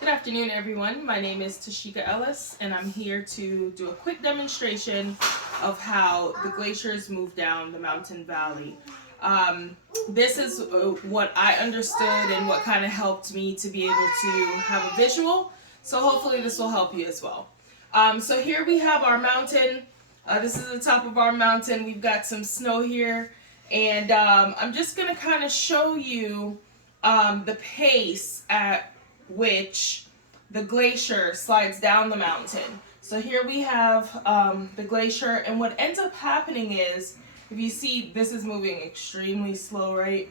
Good afternoon, everyone. My name is Tashika Ellis, and I'm here to do a quick demonstration of how the glaciers move down the mountain valley. This is what I understood and what kind of helped me to be able to have a visual. So hopefully this will help you as well. So here we have our mountain. This is the top of our mountain. We've got some snow here, and I'm just going to kind of show you the pace at which the glacier slides down the mountain. So here we have the glacier, and what ends up happening is, if you see, this is moving extremely slow, right?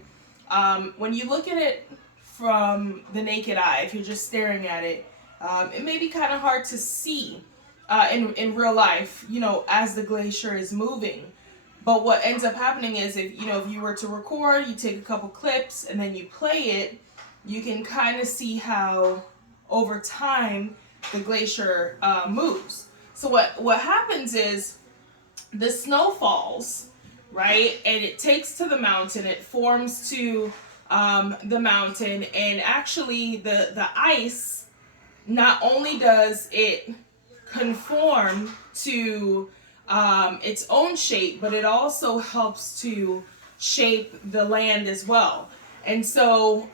When you look at it from the naked eye, if you're just staring at it, it may be kind of hard to see in real life, as the glacier is moving. But what ends up happening is, if you were to record, you take a couple clips and then you play it, you can kind of see how over time the glacier moves. So what happens is the snow falls, right, and it takes to the mountain, it forms to the mountain, and actually the ice, not only does it conform to its own shape, but it also helps to shape the land as well. And so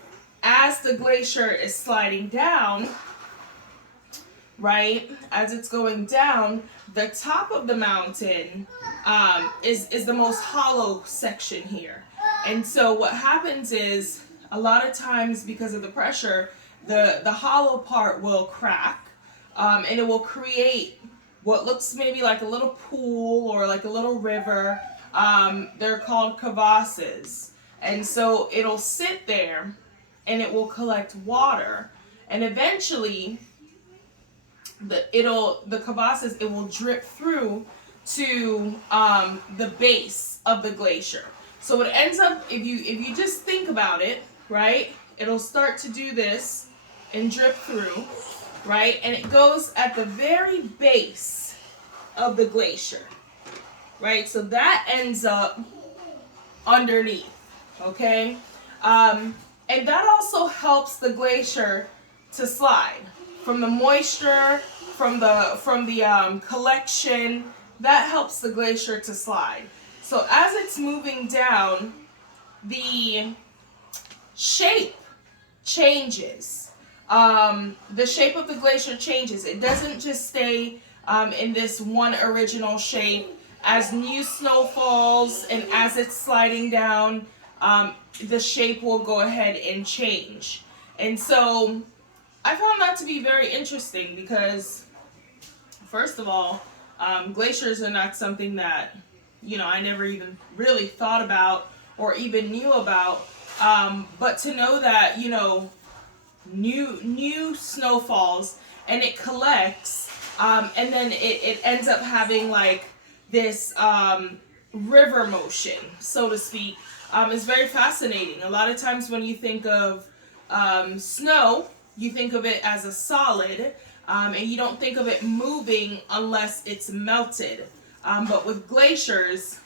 as the glacier is sliding down, right, as it's going down, the top of the mountain is the most hollow section here. And so what happens is, a lot of times because of the pressure, the hollow part will crack, and it will create what looks maybe like a little pool or like a little river. They're called crevasses. And so it'll sit there and it will collect water, and eventually the crevasses, it will drip through to the base of the glacier. So it ends up, if you just think about it, right, it'll start to do this and drip through, right, and it goes at the very base of the glacier, right, so that ends up underneath, okay. And that also helps the glacier to slide from the moisture, from the collection. That helps the glacier to slide. So as it's moving down, the shape changes. The shape of the glacier changes. It doesn't just stay in this one original shape. As new snow falls and as it's sliding down, the shape will go ahead and change. And so I found that to be very interesting because, first of all, glaciers are not something that, I never even really thought about or even knew about. But to know that, new snow falls and it collects, and then it ends up having like this river motion, so to speak, is very fascinating. A lot of times when you think of snow, you think of it as a solid, and you don't think of it moving unless it's melted. But with glaciers,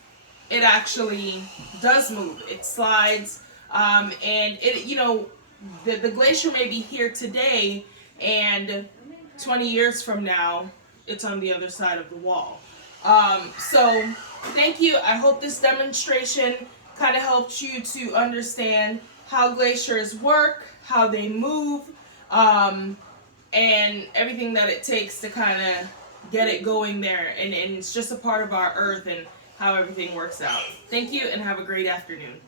it actually does move. It slides, and the glacier may be here today, and 20 years from now, it's on the other side of the wall. So thank you. I hope this demonstration kind of helped you to understand how glaciers work, how they move, and everything that it takes to kind of get it going there. And it's just a part of our earth and how everything works out. Thank you and have a great afternoon.